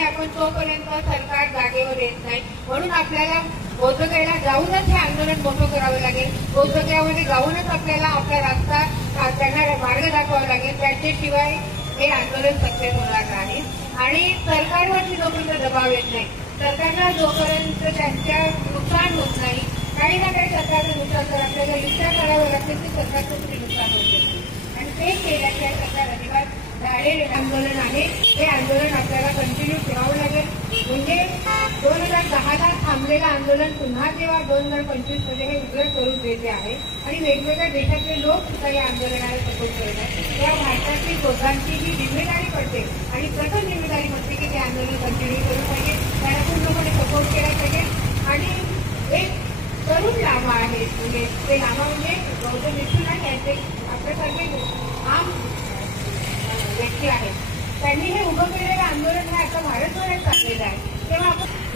नाही आपण तोपर्यंत सरकार जागेवर येत नाही. म्हणून आपल्याला बौद्धगयाला जाऊनच हे आंदोलन मोठं करावं लागेल. बौद्धगयामध्ये जाऊनच आपल्याला आपला रस्ता त्यांना मार्ग दाखवावा लागेल. त्याच्याशिवाय हे आंदोलन सक्सेस होणार नाही. आणि सरकारवरती जोपर्यंत दबाव येत नाही, सरकारला जोपर्यंत त्यांच्या नुकसान होत नाही, काही ना काही सरकारचं नुकसान तर आपल्याला युक्त्या करावं लागतील की सरकारचं कुठे नुकसान होत नाही. आणि ते केल्याशिवाय सरकार अजिबात धाडे आंदोलन आहे हे आंदोलन आपल्याला कंटिन्यू ठेवावं लागेल. म्हणजे 2010ला थांबलेलं आंदोलन पुन्हा जेव्हा 2025 मध्ये हे उग्र स्वरूप देते आहे आणि वेगवेगळ्या देशातले लोक सुद्धा या आंदोलनाला सपोर्ट करत आहेत, तेव्हा भारताची दोघांची ही जिम्मेदारी पडते आणि प्रथम जिम्मेदारी म्हणते की ते आंदोलन कंटिन्यू केलं पाहिजे, त्याला पूर्णपणे सपोर्ट केला पाहिजे. आणि एक तरुण लामा आहे, म्हणजे ते लामा म्हणजे बौद्ध भिक्षू नाही यांचे आपल्यासारखे आम व्यक्ती आहेत. त्यांनी हे उभं केलेलं आंदोलन हे आता भारतभरात चाललेलं आहे. तेव्हा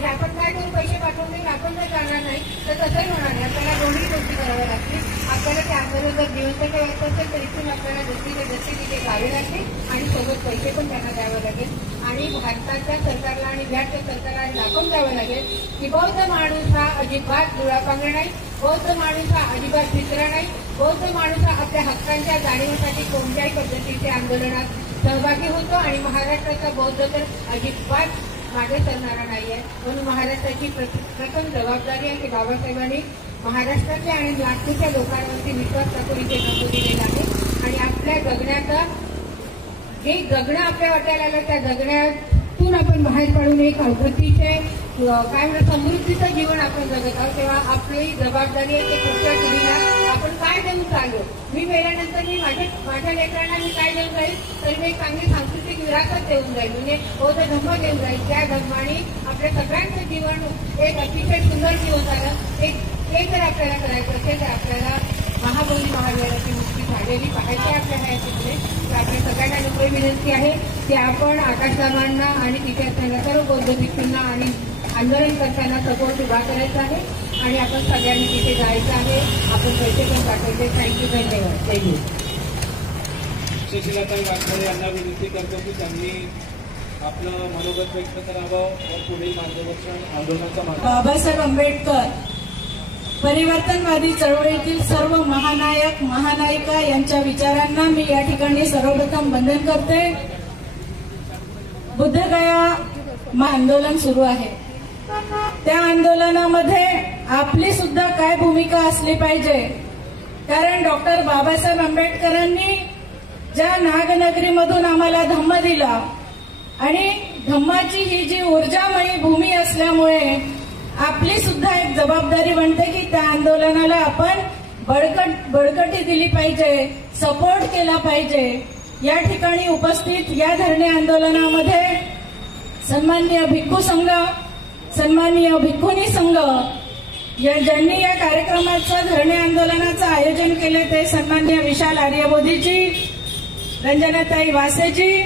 आपण काय करू, पैसे पाठवून देऊन आपण जर जाणार नाही तर तसंही होणार नाही. आपल्याला दोन्ही गोष्टी कराव्या लागतील. आपल्याला ते आंदोलन जर जिवंत ठेवायचं असेल तर इथून आपल्याला जशी तिथे जावे लागेल आणि सोबत पैसे पण त्यांना द्यावे लागेल. आणि भारताच्या सरकारला आणि बिहारच्या सरकारला दाखवून द्यावं लागेल की बौद्ध माणूस हा अजिबात दुरापांगण नाही, बौद्ध माणूस हा अजिबात भित्रा नाही, बौद्ध माणूस हा आपल्या हक्कांच्या जाणीवेसाठी कोणत्याही पद्धतीचे आंदोलनात सहभागी होतो. आणि महाराष्ट्राचा बौद्ध तर अजिबात मागे सरणारा नाहीये. म्हणून महाराष्ट्राची प्रथम जबाबदारी आहे की बाबासाहेबांनी महाराष्ट्रातल्या आणि नागपूरच्या लोकांवरती विश्वास टाकून इथे नमूद दिलेला आहे. आणि आपल्या जगण्याचा जे जगणं आपल्या वाट्याला आलं त्या जगण्यातून आपण बाहेर काढून एक अतिशय काय म्हणतात समृद्धीचं जीवन आपण जगत आहोत. तेव्हा आपली जबाबदारी आहे की पुढच्या पिढीला आपण काय देऊन चाललो. मी मेल्यानंतर मी माझ्या लेकरांना मी काय देऊन जाईल तर मी एक चांगली सांस्कृतिक विरासत देऊन जाईल, म्हणजे बौद्ध धर्म देऊन जाईल. त्या धर्माने आपल्या सगळ्यांचं जीवन एक अतिशय सुंदर जीवन झालं. ते जर आपल्याला करायचं असेल तर आपल्याला महाबोधी महाविद्यालयाची मुक्ती झालेली पाहायची आपल्या ह्याच्याकडे. तर आपल्या सगळ्यांना नम्र विनंती आहे की आपण आकाशदामांना आणि तिथे असलेल्या सर्व बौद्ध भिक्षूंना आणि आंदोलन करताना सपोर्ट उभा करायचा आहे आणि आपण सगळ्यांनी तिथे जायचं आहे. आपण पैसे पण पाठवायचे. थँक्यू, धन्यवाद. जय हिंद. सुशीलाताई वाघमारे यांना विनंती करतो की त्यांनी आपलं मनोगत व्यक्त करावं व पुढील मार्गदर्शन आंदोलनाचा बाबासाहेब आंबेडकर परिवर्तनवादी चळवळीतील सर्व महानायक महानायिका यांच्या विचारांना मी या ठिकाणी सर्वप्रथम वंदन करते. बुद्धगया आंदोलन सुरू आहे. त्या आंदोलनामध्ये आपली सुद्धा काय भूमिका असली पाहिजे, कारण डॉक्टर बाबासाहेब आंबेडकरांनी ज्या नागनगरीमधून आम्हाला धम्म दिला आणि धम्माची ही जी ऊर्जामयी भूमी असल्यामुळे आपली सुद्धा एक जबाबदारी बनते की त्या आंदोलनाला आपण बळकटी दिली पाहिजे, सपोर्ट केला पाहिजे. या ठिकाणी उपस्थित या धरणे आंदोलनामध्ये सन्माननीय भिक्खू संघ, सन्माननीय भिक्खुनी संघ ज्यांनी या कार्यक्रमाचं धरणे आंदोलनाचं आयोजन केले ते सन्माननीय विशाल आर्यबोधीजी, रंजनाताई वासेजी,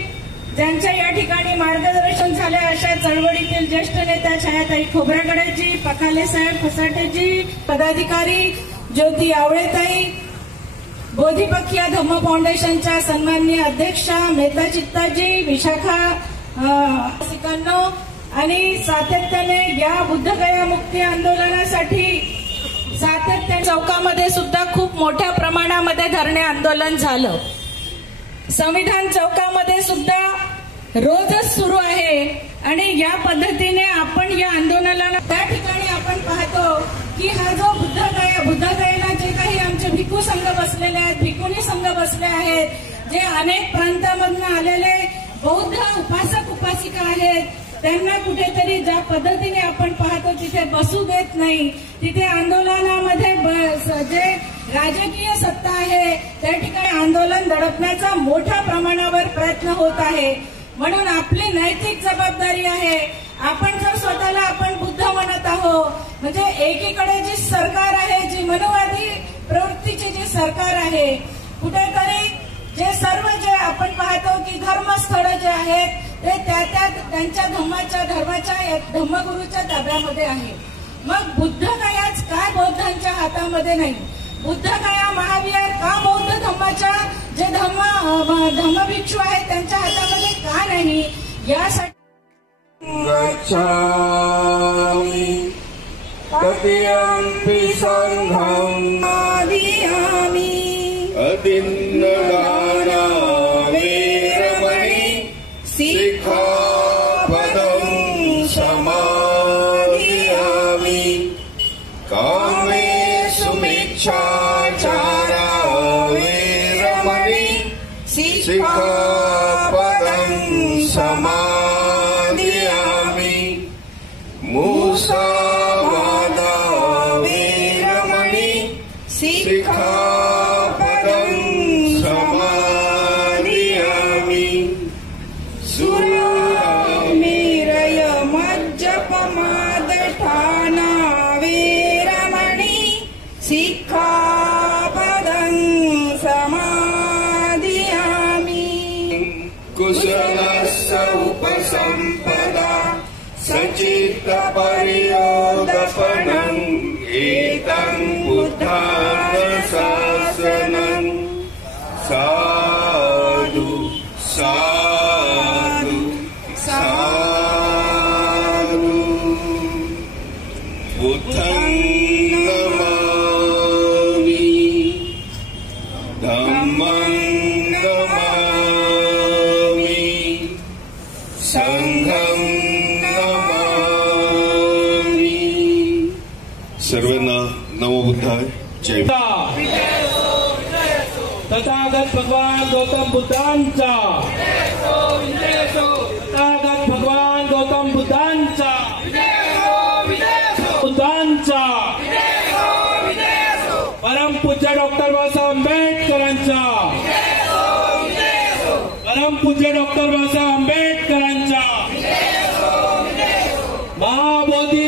ज्यांच्या या ठिकाणी मार्गदर्शन झाले अशा चळवळीतील ज्येष्ठ नेत्या छायाताई खोब्रागडेजी, पखाले साहेब फसाटेजी, पदाधिकारी ज्योती आवळेताई, बोधिपखिया धम्म फाउंडेशनच्या सन्माननीय अध्यक्षा मेहता चित्ताजी, विशाखा सिकांनो आणि सातत्याने या बुद्धगया मुक्ती आंदोलनासाठी सातत्य चौकामध्ये सुद्धा खूप मोठ्या प्रमाणामध्ये धरणे आंदोलन झालं. संविधान चौकामध्ये सुद्धा रोजच सुरू आहे आणि या पद्धतीने आपण या आंदोलनाला त्या ठिकाणी आपण पाहतो की हा जो बुद्धगयाला जे काही आमचे भिक्खू संघ बसलेले आहेत, भिक्खुनी संघ बसले आहेत, जे अनेक प्रांतामधून आलेले बौद्ध उपासक उपासिका आहेत, त्यांना कुठेतरी ज्या पद्धतीने आपण पाहतो तिथे बसू देत नाही. तिथे आंदोलनामध्ये जे राजकीय सत्ता आहे त्या ठिकाणी आंदोलन दडपण्याचा मोठ्या प्रमाणावर प्रयत्न होत आहे. म्हणून आपली नैतिक जबाबदारी आहे. आपण जर स्वतःला आपण बुद्ध म्हणत आहोत, म्हणजे एकीकडे जी सरकार आहे, जी मनोवादी प्रवृत्तीची जी सरकार आहे, कुठेतरी जे सर्व जे आपण पाहतो की धर्मस्थळ जे आहेत ते त्यांच्या धर्माच्या धम्मगुरूच्या ताब्यामध्ये आहे. मग बुद्धगयाच काय बौद्धांच्या हातामध्ये नाही? बुद्धगया महाविहार का बौद्ध धम्माच्या जे धम्मभिक्षू आहेत त्यांच्या हातामध्ये का नाही? यासाठी गच्छामि तदीयम्पि संघं आदियामि अदिन्नदाना वेरमणि सिक्खापदं समादियामि कामेषु मिच्छाचारा वेरमणि सिक्खापदं समादियामि मुसावादा वेरमणि सिक्खापदं समादियामि सुरामेरय मज्जपमादठाना वेरमणि सिक्खापदं समादियामि कुशलस्य उपसम्पदा सचित्तपर्योदपनम् एतं बुद्धानुशासनम् साधु साधु साधु बुद्धं नमामि धम्मं नमामि संघं नमामि। सर्वांना नमो बुद्धाय जय। तथागत भगवान गौतम बुद्धांचा तथागत भगवान गौतम बुद्धांचा परम पूज्य डॉक्टर बाबासाहेब आंबेडकरांचा परम पूज्य डॉक्टर बाबासाहेब आंबेडकरांचा महाबोधी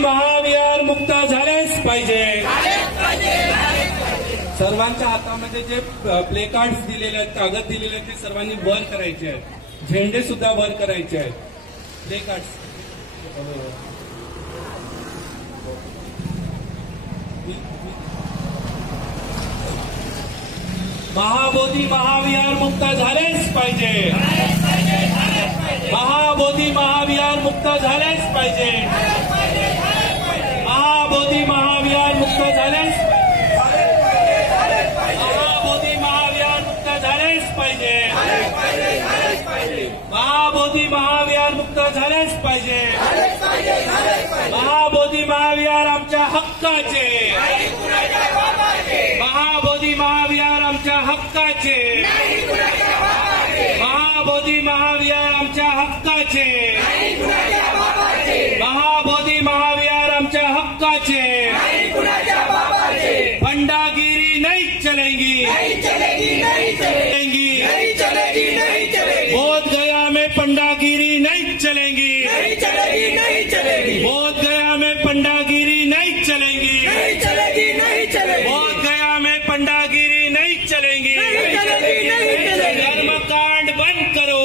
महाविहार मुक्त झालेच पाहिजे। सर्वांच्या हातामध्ये जे प्ले कार्ड्स दिलेले आहेत, कागद दिलेले आहेत, ते सर्वांनी वर करायचे आहेत, झेंडे सुद्धा वर करायचे आहेत। प्ले कार्ड्स महाबोधी महाविहार मुक्त झालेच पाहिजे। महाबोधी महाविहार मुक्त झालेच पाहिजे। महाबोधी महाविहार मुक्त झालेच महाबोधी महाविहार मुक्त झालेच पाहिजे। महाबोधी महाविहार मुक्त झालेच पाहिजे। महाबोधी महाविहार आमच्या हक्काचे। महाबोधी महाविहार आमच्या हक्काचे। महाबोधी महाविहार आमच्या हक्काचे। महाबोधी महाविहार आमच्या हक्काचे। भंडागिरी नहीं चलेगी, बोध गया में पंडागिरी नहीं चलेगी। बोध गया में पंडागिरी नहीं चलेगी। बोध गया में पंडागिरी नहीं चलेगी। कर्मकांड बंद करो,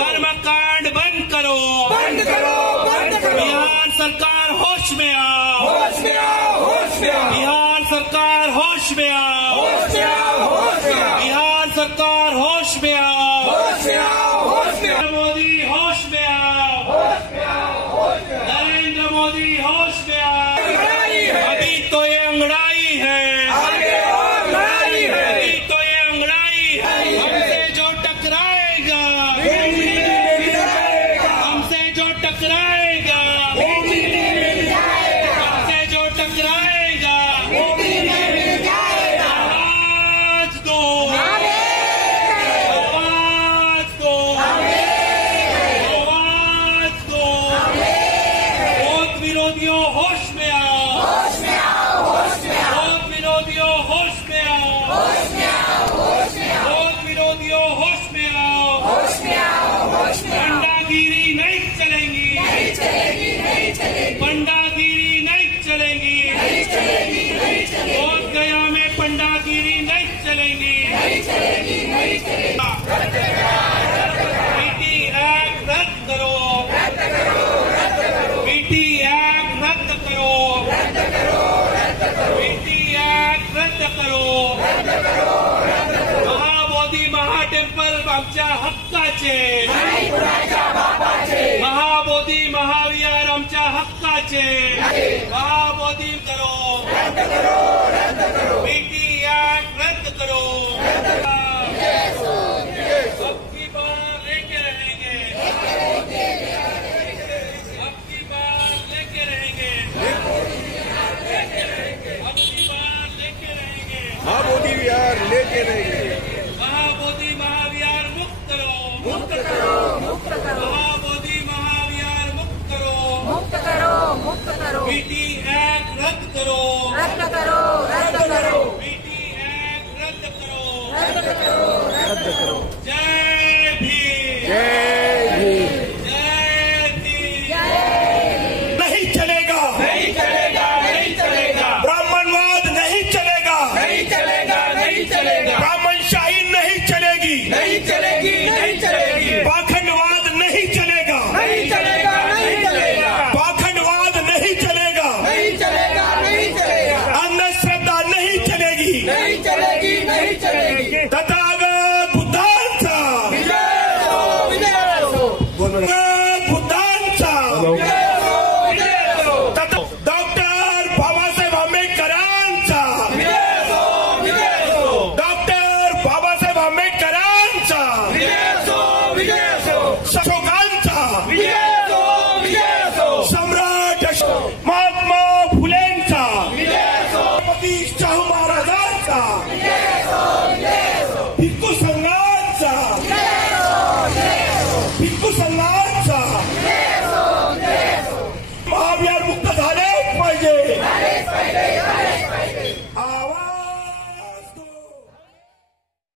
कर्मकांड बंद करो। बिहार सरकार होश में आओ, बिहार सरकार होश में आओ, बिहार सरकार होश में आओ। नरेंद्र मोदी होश में आओ, नरेंद्र मोदी होश में आओ। अभी तो ये अंगड़ाई है, अभी तो ये अंगड़ाई है। हमसे जो टकराएगा, हमसे जो टकराएगा, हमसे जो टकराएगा, आवाज दो, आवाज दो, आवाज दो। बोध विरोधियों होश में आओ, बोध विरोधियों होश में आओ, बोध विरोधियों होश में आओ। पंडागिरी नहीं चलेगी, पंडागिरी नहीं चलेगी। बोध गया में पंडागिरी नहीं चलेगी। पीटी एक्ट रद्द करो, पीटी एक्ट रद्द करो, पीटी एक्ट रद्द करो। महाबोधि महाटेम्पल आमच्या हक्काचे, महाबोधी महाविहार आमच्या हक्काचे, महाबोधी करो, बीटी ऍक्ट रद्द करो, अब की बार लेके रहेंगे, अब की बार लेके रहेंगे, अब की बार लेके रहेंगे, महाबोधि विहार लेके रहेंगे, महाबोधी महाविहार मुक्त करो, मुक्त करो, मुक्त करो, महाबोधी महाविहार मुक्त करो, मुक्त करो, मुक्त करो, बीटी ऍक्ट रद्द करो,